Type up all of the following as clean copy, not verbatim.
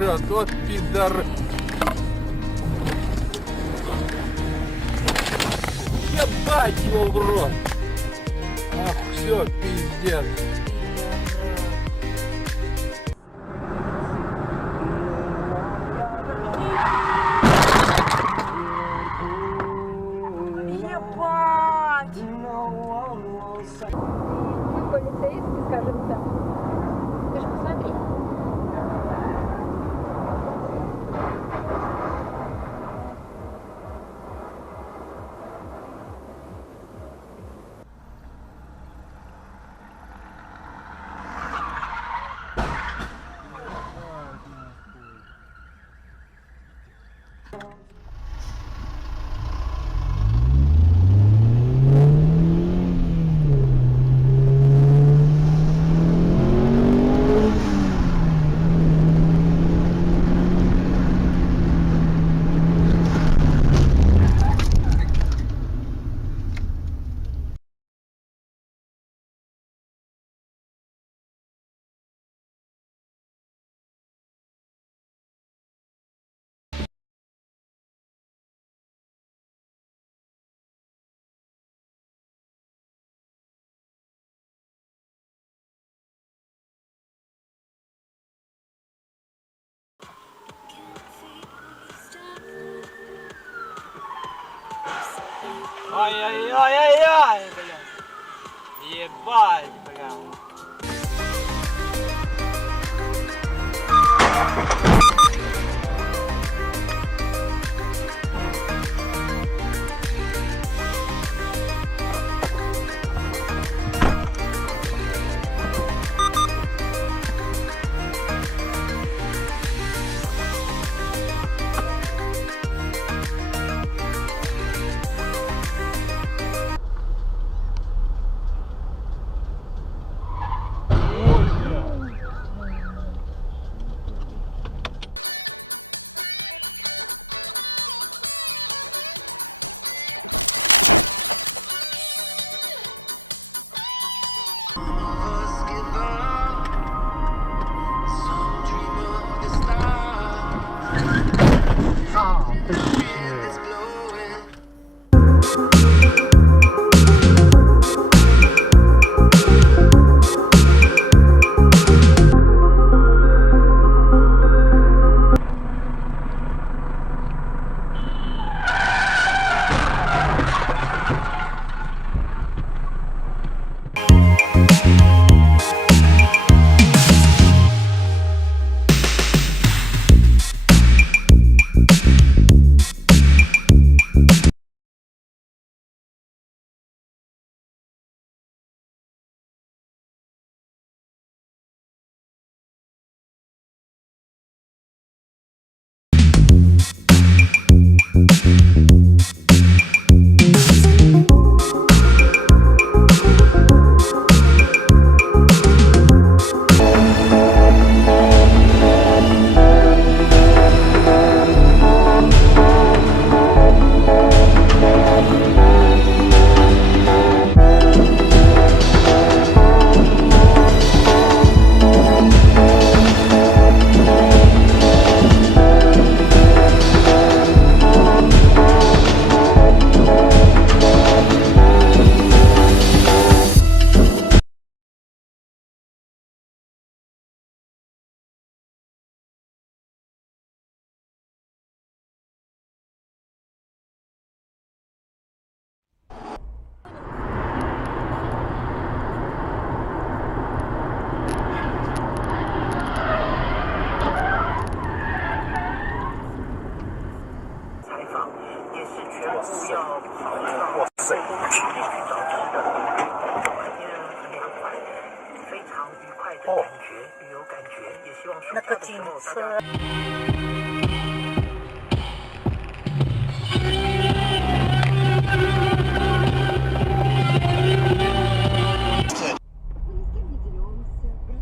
вперед, вот пидор. Ебать его в рот. Ах, все, пиздец. Полицейский, скажем так. Ты же посмотри. Ай-яй-яй-яй-яй, блядь. Ебать, блядь.那个警车。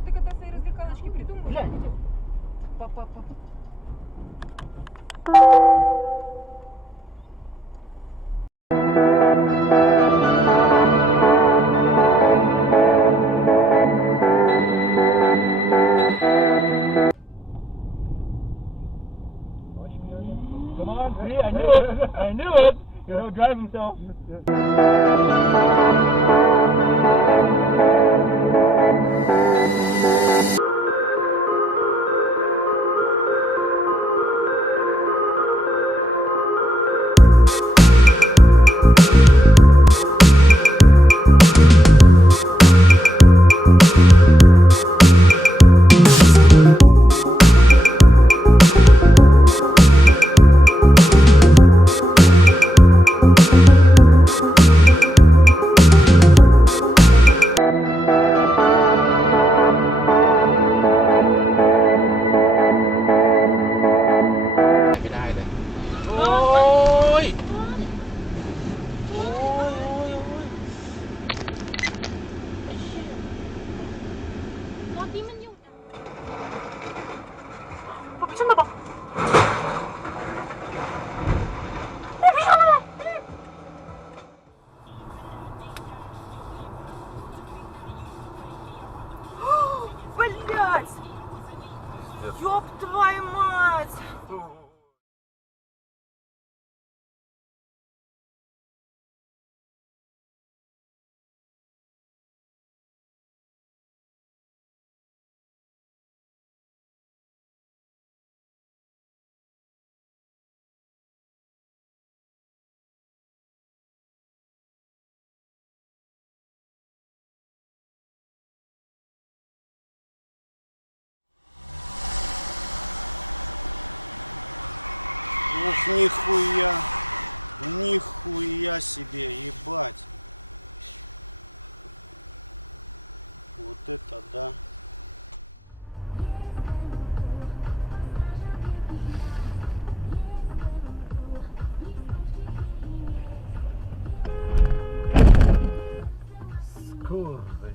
Ты когда свои развлекалочки придумываешь? Папа. Come on, see, I knew it. I knew it. He'll drive himself.ไม่ได้เลย โอ้ย รถที่มันอยู่ Блять! Ёб твою мать! Ух, нихуя, нихуя себе, ебать. Вот это да. Курва,